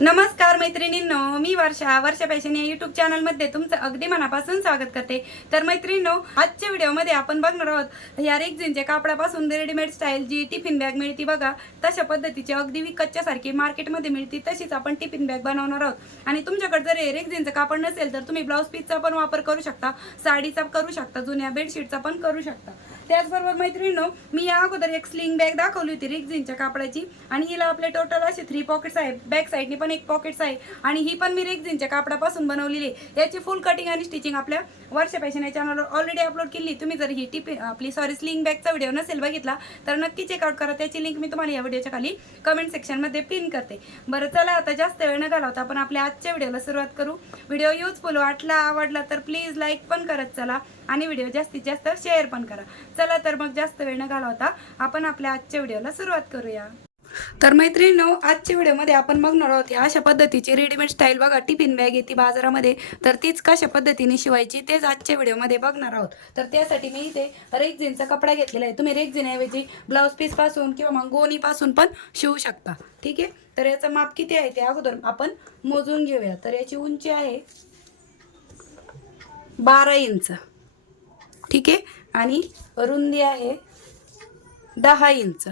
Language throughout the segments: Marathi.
नमस्कार मैत्रिणींनो मी वर्षा वर्षा फॅशन या युट्यूब चॅनलमध्ये तुमचं अगदी मनापासून स्वागत करते. तर मैत्रिणींनो आजच्या व्हिडिओमध्ये आपण बघणार आहोत या रेग्झिनच्या कापडापासून रेडीमेड स्टाईल जी टिफिन बॅग मिळते बघा तशा पद्धतीची अगदी विकतच्या सारखी मार्केटमध्ये मिळते तशीच आपण टिफिन बॅग बनवणार आहोत. आणि तुमच्याकडे जर हे कापड नसेल तर तुम्ही ब्लाऊज पीसचा पण वापर करू शकता साडीचा करू शकता जुन्या बेडशीटचा पण करू शकता. त्याचबरोबर मैत्रिणींनो मी या अगोदर एक स्लिंग बॅग दाखवली होती रेक्झिनच्या कापडाची आणि हिला आपले टोटल असे थ्री पॉकेट्स आहे बॅक साईडने पण एक पॉकेट्स आहे आणि ही पण मी रेक्झिनच्या कापडापासून बनवलेली आहे. याची फुल कटिंग आणि स्टिचिंग आपल्या वर्ष फॅशन या चॅनलवर ऑलरेडी अपलोड केली. तुम्ही जर ही टिप आपली सॉरी स्लिंग बॅगचा व्हिडिओ नसेल बघितला तर नक्की चेकआउट करा. त्याची लिंक मी तुम्हाला या व्हिडिओच्या खाली कमेंट सेक्शनमध्ये पिन करते. बरं चला आता जास्त वेळ न घालवता आपण आपल्या आजच्या व्हिडिओला सुरुवात करू. व्हिडिओ युजफुल वाटला आवडला तर प्लीज लाईक पण करत चला. आणि व्हिडिओ जास्तीत जास्त शेअर पण करा. चला तर मग जास्त वेळ न घालवता आपण आपल्या आजच्या व्हिडिओला सुरुवात करूया. तर मैत्रिणींनो आजच्या व्हिडिओमध्ये आपण बघणार आहोत अशा पद्धतीची रेडीमेड स्टाईल बघा. टिफिन बॅग येते बाजारामध्ये. तर तीच कशा पद्धतीने शिवायची तेच आजच्या व्हिडिओमध्ये बघणार आहोत. तर त्यासाठी मी इथे रेग्झिनचा कपडा घेतलेला आहे. तुम्ही रेक्झिनऐवजी ब्लाऊज पीसपासून किंवा मग गोणीपासून पण शिवू शकता. ठीक आहे? तर याचं माप किती आहे ते अगोदर आपण मोजून घेऊया. तर याची उंची आहे बारा इंच. ठीक आहे. आणि रुंदी आहे दहा इंच.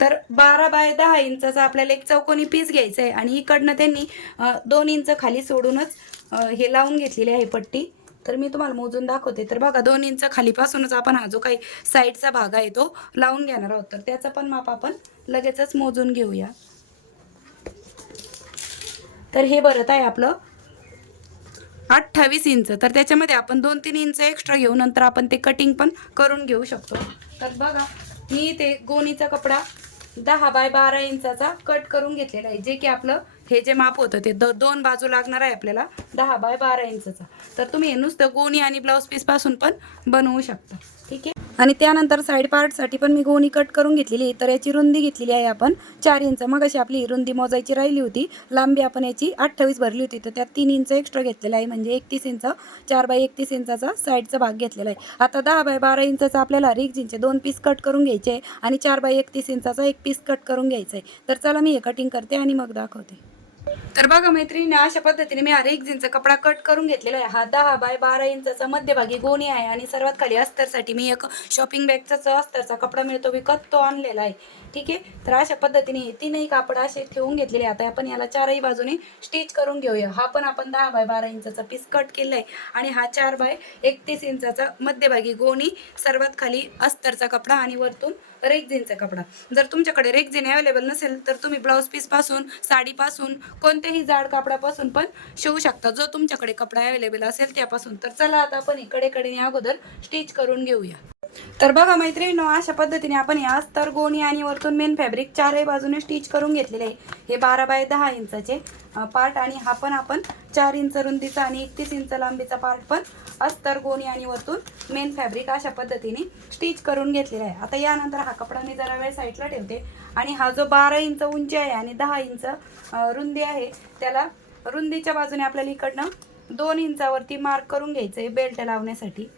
तर बारा बाय दहा इंचाचा आपल्याला एक चौकोनी पीस घ्यायचा आहे आणि इकडनं त्यांनी दोन इंच खाली सोडूनच हे लावून घेतलेली आहे पट्टी. तर मी तुम्हाला मोजून दाखवते. तर बघा दोन इंच खालीपासूनच आपण हा जो काही साईडचा भाग आहे तो लावून घेणार आहोत. तर त्याचं पण माप आपण लगेचच मोजून घेऊया. तर हे भरत आहे आपलं अठ्ठावीस इंच. तर त्याच्यामध्ये आपण दोन तीन इंच एक्स्ट्रा घेऊ नंतर आपण ते कटिंग पण करून घेऊ शकतो. तर बघा मी ते गोणीचा कपडा दहा बाय बारा इंचाचा कट करून घेतलेला आहे. जे की आपलं हे जे माप होतं ते द दोन बाजू लागणार आहे आपल्याला दहा बाय बारा इंचाचा. तर तुम्ही हे नुसतं गोणी आणि ब्लाऊज पीसपासून पण बनवू शकता. आणि त्यानंतर साईड पार्टसाठी पण मी गोणी कट करून घेतलेली तर याची रुंदी घेतलेली आहे आपण. चार इंच मग अशी आपली रुंदी मोजायची राहिली होती. लांबी आपण याची अठ्ठावीस भरली होती. तर त्यात तीन इंच एक्स्ट्रा घेतलेला आहे. म्हणजे एकतीस इंच चार बाय एकतीस इंचाचा साईडचा भाग घेतलेला आहे. आता दहा बाय बारा इंचाचा आपल्याला रिक्झिनचे दोन पीस कट करून घ्यायचे आहे. आणि चार बाय एकतीस इंचाचा एक पीस कट करून घ्यायचा आहे. तर चला मी हे कटिंग करते आणि मग दाखवते. तर बघा मैत्रिणी अशा पद्धतीने मी हा रेक्झिनचा कपडा कट करून घेतलेला आहे. हा दहा बाय बारा इंचाचा मध्यभागी गोणी आहे आणि सर्वात खाली अस्तरसाठी मी एक शॉपिंग बॅगचा अस्तरचा कपडा मिळतो विकत तो आणलेला आहे. ठीक आहे? तर अशा पद्धतीने हे तीनही कापड असे ठेवून घेतलेले आता आपण याला चारही बाजूने स्टिच करून घेऊया. हा पण आपण दहा बाय बारा इंचाचा पीस कट केला आहे आणि हा चार बाय एकतीस इंचाचा मध्यभागी गोणी सर्वात खाली अस्तरचा कपडा आणि वरतून रेक्झिनचा कपडा. जर तुमच्याकडे रेक्झिन अवेलेबल नसेल तर तुम्ही ब्लाऊज पीसपासून साडीपासून कोणत्याही जाड कापडापासून पण शिवू शकता. जो तुमच्याकडे कपडा अवेलेबल असेल त्यापासून. तर चला आता आपण इकडे कडेने अगोदर स्टिच करून घेऊया. तर बघा मैत्रिणींनो अशा पद्धतीने आपण या अस्तर गोणी आणि वरतून मेन फॅब्रिक चारही बाजूने स्टिच करून घेतलेले आहे. हे बारा बाय दहा इंचाचे पार्ट आणि हा पण आपण चार इंच रुंदीचा आणि एकतीस इंच लांबीचा पार्ट पण अस्तर गोणी आणि वरतून मेन फॅब्रिक अशा पद्धतीने स्टिच करून घेतलेला आहे. आता यानंतर हा कपडा मी जरा वेळ साईडला ठेवते आणि हा जो बारा इंच उंची आहे आणि दहा इंच रुंदी आहे त्याला रुंदीच्या बाजूने आपल्याला इकडनं दोन इंचावरती मार्क करून घ्यायचं आहे बेल्ट लावण्यासाठी.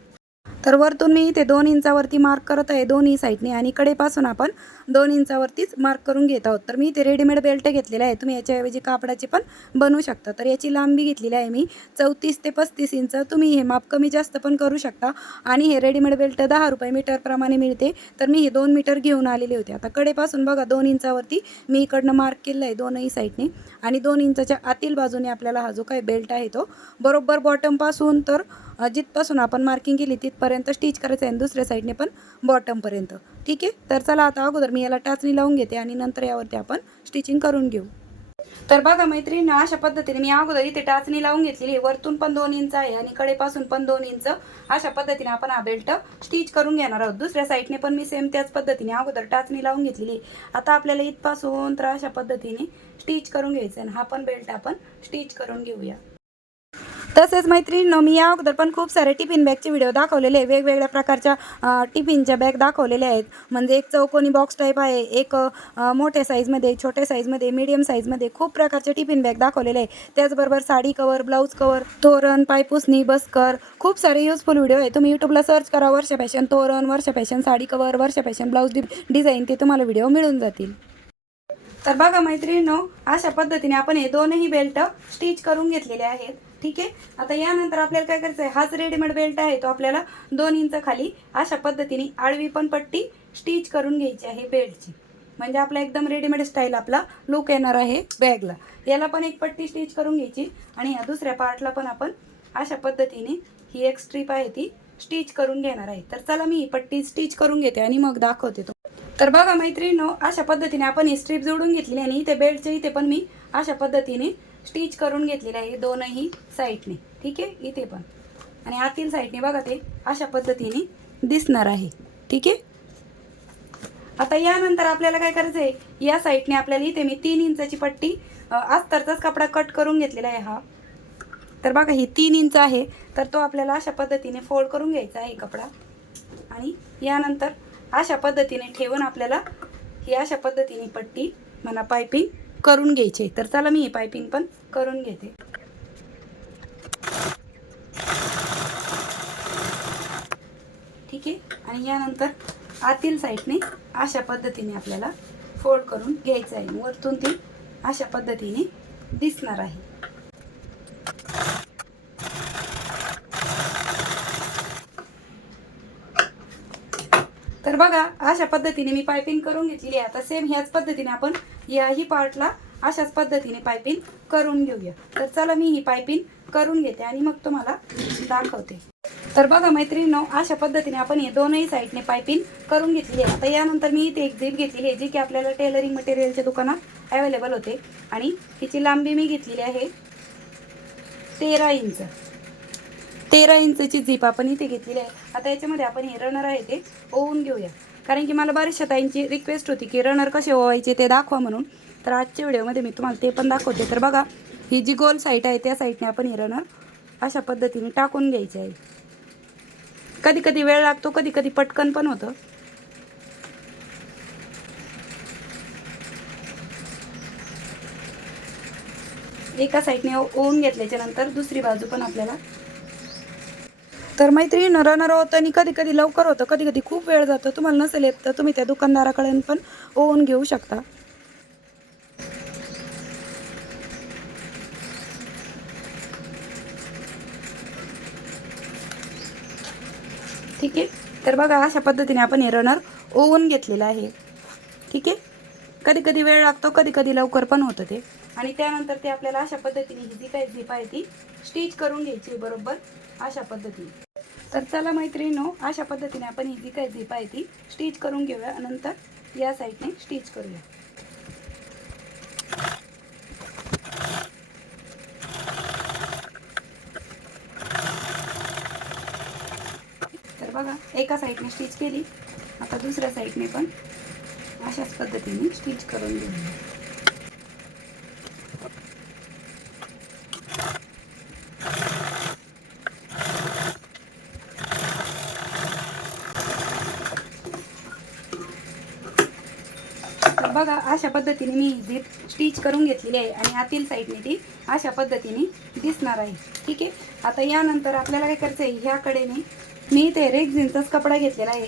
तर वरतून मी इथे दोन इंचावरती मार्क करत आहे दोन्ही साईडने आणि कडेपासून आपण दोन इंचावरतीच मार्क करून घेत आहोत. तर मी इथे रेडीमेड बेल्ट घेतलेला आहे. तुम्ही याच्याऐवजी कापडाचे पण बनवू शकता. तर याची लांबी घेतलेली आहे मी. चौतीस ते पस्तीस इंच. तुम्ही हे माप कमी जास्त पण करू शकता. आणि हे रेडीमेड बेल्ट दहा रुपये मीटरप्रमाणे मिळते. तर मी हे दोन मीटर घेऊन आलेले होते. आता कडेपासून बघा दोन इंचावरती मी इकडनं मार्क केलं आहे दोनही साईडने आणि दोन इंचाच्या आतील बाजूने आपल्याला हा जो काही बेल्ट आहे तो बरोबर बॉटमपासून तर जिथपासून आपण मार्किंग केली तिथपर्यंत स्टिच करायचं आहे दुसऱ्या साईडने पण बॉटमपर्यंत ठीक आहे? तर चला आता अगोदर मी याला टाचणी लावून घेते आणि नंतर यावरती आपण स्टिचिंग करून घेऊ. तर बघा मैत्रिणी अशा पद्धतीने मी अगोदर इथे टाचणी लावून घेतलेली आहे. वरतून पण दोन इंच आहे आणि कडेपासून पण दोन इंच अशा पद्धतीने आपण हा बेल्ट स्टिच करून घेणार आहोत. दुसऱ्या साईडने पण मी सेम त्याच पद्धतीने अगोदर टाचणी लावून घेतलेली आता आपल्याला इथपासून तर अशा पद्धतीने स्टिच करून घ्यायचं आहे आणि हा पण बेल्ट आपण स्टिच करून घेऊया. तसेच मैत्रिणींनो मी या अगोदर पण खूप सारे टिफिन बॅगचे व्हिडिओ दाखवलेले आहे वेगवेगळ्या प्रकारच्या टिफिनच्या बॅग दाखवलेल्या आहेत. म्हणजे एक चौकोनी बॉक्स टाईप आहे एक मोठ्या साईजमध्ये छोट्या साईजमध्ये मीडियम साईजमध्ये खूप प्रकारचे टिफिन बॅग दाखवलेले आहे त्याचबरोबर साडी कवर ब्लाऊज कवर तोरण पायपुसणी बस्कर खूप सारे युजफुल व्हिडिओ आहे तुम्ही यूट्यूबला सर्च करा वर्ष फॅशन तोरण वर्ष फॅशन साडी कवर वर्ष फॅशन ब्लाऊज डिझाईन ते तुम्हाला व्हिडिओ मिळून जातील. तर बघा मैत्रिणींनो अशा पद्धतीने आपण हे दोनही बेल्ट स्टिच करून घेतलेले आहेत. ठीक आहे? आता यानंतर आपल्याला काय करायचं आहे हाच रेडीमेड बेल्ट आहे तो आपल्याला दोन इंच खाली अशा पद्धतीने आडवी पण पट्टी स्टिच करून घ्यायची आहे बेल्टची म्हणजे आपला एकदम रेडीमेड स्टाईल आपला लुक येणार आहे बॅगला याला पण एक पट्टी स्टिच करून घ्यायची आणि या दुसऱ्या पार्टला पण आपण अशा पद्धतीने ही एक स्ट्रीप आहे ती स्टिच करून घेणार आहे. तर चला मी ही पट्टी स्टिच करून घेते आणि मग दाखवते तो. तर बघा मैत्रिणी अशा पद्धतीने आपण ही स्ट्रीप जोडून घेतली आणि इथे बेल्टच्या इथे पण मी अशा पद्धतीने स्टिच करून घेतलेलं आहे दोनही साईडने. ठीक आहे? इथे पण. आणि आतील साईडने बघा ते अशा पद्धतीने दिसणार आहे. ठीक आहे? आता यानंतर आपल्याला काय करायचं आहे? या साईडने आपल्याला इथे मी तीन इंचाची पट्टी अ, अस्तरचाच कपडा कट करून घेतलेला आहे हा. तर बघा ही तीन इंच आहे. तर तो आपल्याला अशा पद्धतीने फोल्ड करून घ्यायचा आहे कपडा. आणि यानंतर अशा पद्धतीने ठेवून आपल्याला ही अशा पद्धतीने पट्टी म्हणा पायपिंग करून घ्यायचे. तर चला मी ही पायपिंग पण करून घेते. ठीक आहे? आणि यानंतर आतील साईडने अशा पद्धतीने आपल्याला फोल्ड करून घ्यायचं आहे. वरतून ती अशा पद्धतीने दिसणार आहे. तर बघा अशा पद्धतीने मी पायपिंग करून घेतली आहे. आता सेम ह्याच पद्धतीने आपण याही पार्टला अशाच पद्धतीने पायपिंग करून घेऊया. तर चला मी ही पायपिंग करून घेते आणि मग तुम्हाला दाखवते. तर बघा मैत्रिणीनो अशा पद्धतीने आपण हे दोनही साईडने पायपिंग करून घेतली आहे. आता यानंतर मी इथे एक झीप घेतलेली आहे जी की आपल्याला टेलरिंग मटेरियलच्या दुकानात अवेलेबल होते. आणि हिची लांबी मी घेतलेली आहे तेरा इंच. तेरा इंचची झीप आपण इथे घेतलेली आहे. आता याच्यामध्ये आपण हे रनर आहे ते ओवून घेऊया. कारण की मला बऱ्याचशा ताईंची रिक्वेस्ट होती की रनर कसे ओवायचे ते दाखवा म्हणून. तर आजच्या व्हिडिओमध्ये मी तुम्हाला ते पण दाखवते. तर बघा ही जी गोल साईट आहे त्या साईडने आपण हे रनर अशा पद्धतीने टाकून घ्यायचे आहे. कधी कधी वेळ लागतो कधी कधी पटकन पण होतं. एका साईडने ओवून घेतल्याच्या नंतर दुसरी बाजू पण आपल्याला तर मैत्रिणी रनर होतं आणि कधी कधी लवकर होतं कधी कधी खूप वेळ जातो. तुम्हाला नसेल येत तर तुम्ही त्या दुकानदाराकडे पण ओवून घेऊ शकता. ठीक आहे? तर बघा अशा पद्धतीने आपण हे रनर ओवून घेतलेलं आहे. ठीक आहे? कधी कधी वेळ लागतो कधी कधी लवकर पण होतं ते. आणि त्यानंतर ते आपल्याला अशा पद्धतीने ही जी काही झीप आहे ती स्टिच करून घ्यायची बरोबर? अशा पद्धतीने. तर चला मैत्रिणीनो अशा पद्धतीने आपण ही जी काय झीप आहे ती स्टिच करून घेऊया नंतर या साईडने स्टिच करूया. तर बघा एका साईडने स्टिच केली आता दुसऱ्या साईडने पण अशाच पद्धतीने स्टिच करून घेऊया. तर बघा अशा पद्धतीने मी झीप स्टिच करून घेतलेली आहे आणि आतील साईडने ती अशा पद्धतीने दिसणार आहे. ठीक आहे? आता यानंतर आपल्याला काय करायचं आहे ह्याकडे मी मी ते रेक्झिनचाच कपडा घेतलेला आहे.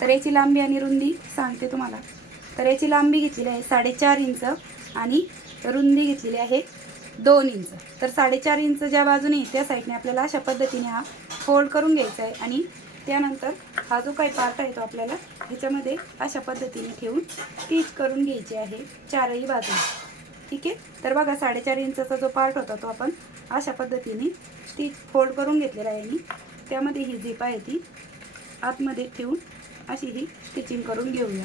तर याची लांबी आणि रुंदी सांगते तुम्हाला. तर याची लांबी घेतलेली आहे साडेचार इंच आणि रुंदी घेतलेली आहे दोन इंच. तर साडेचार इंच ज्या बाजूने त्या साईडने आपल्याला अशा पद्धतीने हा फोल्ड करून घ्यायचा आहे आणि त्यानंतर हा जो काही पार्ट आहे तो आपल्याला ह्याच्यामध्ये अशा पद्धतीने ठेवून स्टिच करून घ्यायची आहे चारही बाजू ठीक आहे? तर बघा साडेचार इंचाचा जो पार्ट होता तो आपण अशा पद्धतीने स्टिच फोल्ड करून घेतलेला आहे मी त्यामध्ये ही झीप आहे ती आतमध्ये ठेवून अशी ही स्टिचिंग करून घेऊया.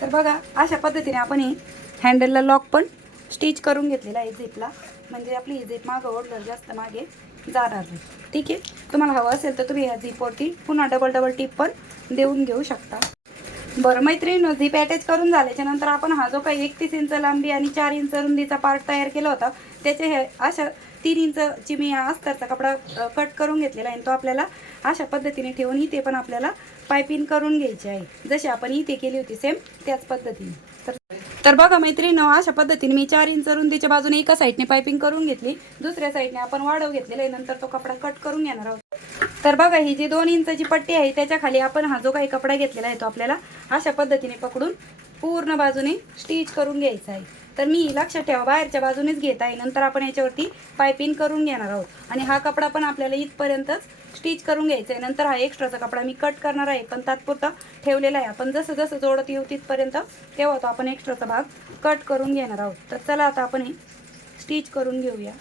तर बघा अशा पद्धतीने आपण ही हँडलला लॉक पण स्टिच करून घेतलेला आहे झिपला. म्हणजे आपली ही झिप मागं ओढलं जास्त मागे जाणार नाही. ठीक आहे? तुम्हाला हवं असेल तर तुम्ही ह्या झिपवरती पुन्हा डबल डबल टिप पण देऊन घेऊ शकता. बरं मैत्रीण झिप अटॅच करून झाल्याच्यानंतर आपण हा जो काही एकतीस इंच लांबी आणि चार इंच रुंदीचा पार्ट तयार केला होता त्याचे हे अशा तीन इंचची मी हा अस्तरचा कपडा कट करून घेतलेला आहे आणि तो आपल्याला अशा पद्धतीने ठेवून इथे पण आपल्याला पायपिंग करून घ्यायची आहे. जशी आपण इथे केली होती सेम त्याच पद्धतीने. तर तर बघा मैत्रिणी अशा पद्धतीने मी चार इंच रुंदीच्या बाजूने एका साईडने पायपिंग करून घेतली. दुसऱ्या साईडने आपण वाढव घेतलेला आहे. नंतर तो कपडा कट करून घेणार आहोत. तर बघा ही जी दोन इंचाची पट्टी आहे त्याच्याखाली आपण हा जो काही कपडा घेतलेला आहे तो आपल्याला अशा पद्धतीने पकडून पूर्ण बाजूने स्टिच करून घ्यायचा आहे. तर मी लक्षात ठेवा बाहेरच्या बाजूनेच घेत आहे. नंतर आपण याच्यावरती पायपिंग करून घेणार आहोत. आणि हा कपडा पण आपल्याला इथपर्यंतच स्टिच करून घ्यायचा आहे नंतर हा एक्स्ट्राचा कपडा मी कट करणार आहे. पण तात्पुरता ठेवलेला आहे. आपण जसं जसं जोडत येऊ तिथपर्यंत तेव्हा तो आपण एक्स्ट्राचा भाग कट करून घेणार आहोत. तर चला आता आपण हे स्टिच करून घेऊया.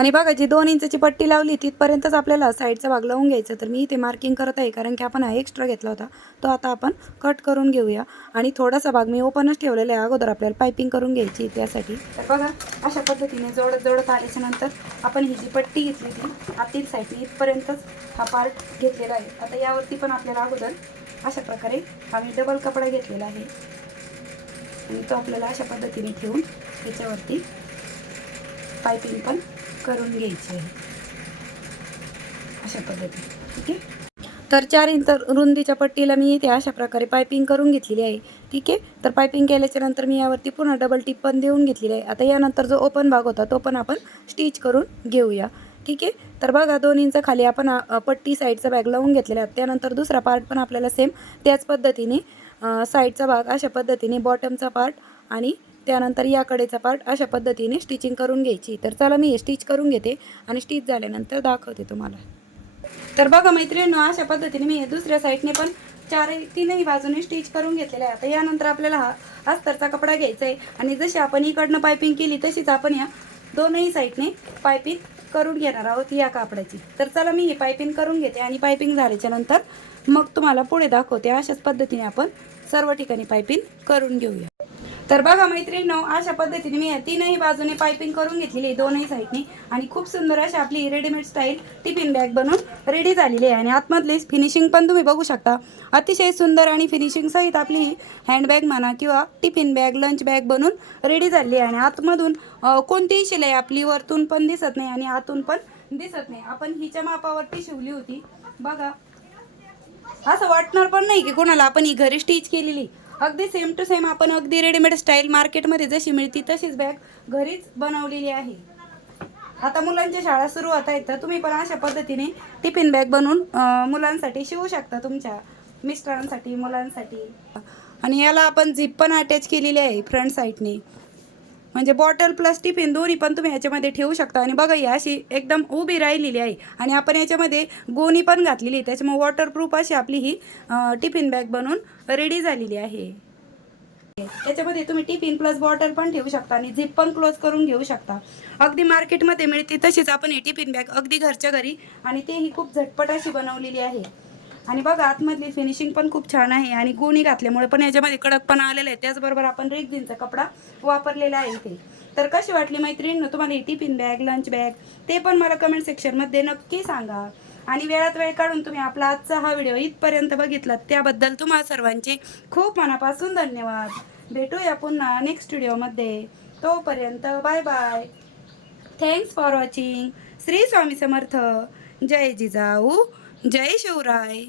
आणि बघा जी दोन इंचची पट्टी लावली तिथपर्यंतच आपल्याला साईडचा भाग लावून घ्यायचा. तर मी इथे मार्किंग करत आहे कारण की आपण हा एक्स्ट्रा घेतला होता. तो आता आपण कट करून घेऊया. आणि थोडासा भाग मी ओपनच ठेवलेला आहे. अगोदर आपल्याला पायपिंग करून घ्यायची त्यासाठी. तर बघा अशा पद्धतीने जोडत जोडत आल्याच्यानंतर आपण ही जी पट्टी घेतली ती आतील साईडने इथपर्यंतच हा पार्ट घेतलेला आहे. आता यावरती पण आपल्याला अगोदर अशा प्रकारे आम्ही डबल कपडा घेतलेला आहे. आणि तो आपल्याला अशा पद्धतीने ठेवून त्याच्यावरती पायपिंग पण करून घ्यायची आहे. अशा पद्धतीने ठीक आहे? तर चार इंच रुंदीच्या पट्टीला मी इथे अशा प्रकारे पायपिंग करून घेतलेली आहे ठीक आहे? तर पायपिंग केल्याच्यानंतर मी यावरती पुन्हा डबल टिप पण देऊन घेतलेली आहे. आता यानंतर जो ओपन भाग होता तो पण आपण स्टिच करून घेऊया ठीक आहे? तर बघा दोन इंच खाली आपण पट्टी साईडचा बॅग लावून घेतलेला आहे. त्यानंतर दुसरा पार्ट पण आपल्याला सेम त्याच पद्धतीने साईडचा भाग अशा पद्धतीने बॉटमचा पार्ट आणि त्यानंतर या कडेचा पार्ट अशा पद्धतीने स्टिचिंग करून घ्यायची. तर चला मी हे स्टिच करून घेते आणि स्टिच झाल्यानंतर दाखवते तुम्हाला. तर बघा मैत्रिणी अशा पद्धतीने मी हे दुसऱ्या साईडने पण चारही तीनही बाजूने स्टिच करून घेतलेले आहे. आता यानंतर आपल्याला हा अस्तरचा कपडा घ्यायचा आहे आणि जशी आपण इकडनं पायपिंग केली तशीच आपण या दोनही साईडने पायपिंग करून घेणार आहोत या कापडाची तर चला मी ही पायपिंग करून घेते आणि पायपिंग झाल्याच्यानंतर मग तुम्हाला पुढे दाखवते. अशाच पद्धतीने आपण सर्व ठिकाणी पायपिंग करून घेऊया. तर बघा मैत्रिणींनो अशा पद्धतीने मी या तीनही बाजूने पायपिंग करून घेतलेली दोनही साईडने आणि खूप सुंदर अशी आपली रेडीमेड स्टाईल टिफिन बॅग बनवून रेडी झालेली आहे. आणि आतमधली फिनिशिंग पण तुम्ही बघू शकता. अतिशय सुंदर आणि फिनिशिंग सहित आपली ही हँडबॅग म्हणा किंवा टिफिन बॅग लंच बॅग बनवून रेडी झालेली आहे. आणि आतमधून कोणतीही शिलाई आपली वरतून पण दिसत नाही आणि आतून पण दिसत नाही. आपण हिच्या मापावरती शिवली होती. बघा. असं वाटणार पण नाही की कोणाला आपण ही घरी स्टिच केलेली. अगदी सेम टू सेम आपण अगदी रेडीमेड स्टाईल मार्केटमध्ये जशी मिळती तशीच बॅग घरीच बनवलेली आहे. आता मुलांच्या शाळा सुरू होत आहेत तर तुम्ही पण अशा पद्धतीने टिफिन बॅग बनवून मुलांसाठी शिवू शकता तुमच्या मिस्टरांसाठी मुलांसाठी. आणि याला आपण झिप पण अटॅच केलेली आहे फ्रंट साईडने म्हणजे बॉटल प्लस टिफिन दोन्ही पण तुम्ही याच्यामध्ये ठेवू शकता. आणि बघा ही अशी एकदम उभी राहिलेली आहे. आणि आपण याच्यामध्ये गोणी पण घातलेली आहे. त्याच्यामुळे वॉटरप्रूफ अशी आपली ही टिफिन बॅग बनवून रेडी झालेली आहे. त्याच्यामध्ये तुम्ही टिफिन प्लस बॉटल पण ठेवू शकता आणि झिप पण क्लोज करून घेऊ शकता. अगदी मार्केटमध्ये मिळते तशीच आपण ही टिफिन बॅग अगदी घरच्या घरी. आणि तेही खूप झटपट अशी बनवलेली आहे. आणि बघा आतमधली फिनिशिंग पण खूप छान आहे आणि गोणी घातल्यामुळे पण याच्यामध्ये कडकपणा आलेला आहे. त्याचबरोबर आपण रेग्झिनचा कपडा वापरलेला आहे इथे. तर कशी वाटली मैत्रिणींनो तुम्हाला ही टिफिन बॅग लंच बॅग ते पण मला कमेंट सेक्शनमध्ये नक्की सांगा. आणि वेळात वेळ काढून तुम्ही आपला आजचा हा व्हिडिओ इथपर्यंत बघितलात. त्याबद्दल तुम्हा सर्वांचे खूप मनापासून धन्यवाद. भेटूया पुन्हा नेक्स्ट व्हिडिओमध्ये तोपर्यंत bye bye thanks for watching Shri Swami Samarth. जय जिजाऊ. जय शिवराय.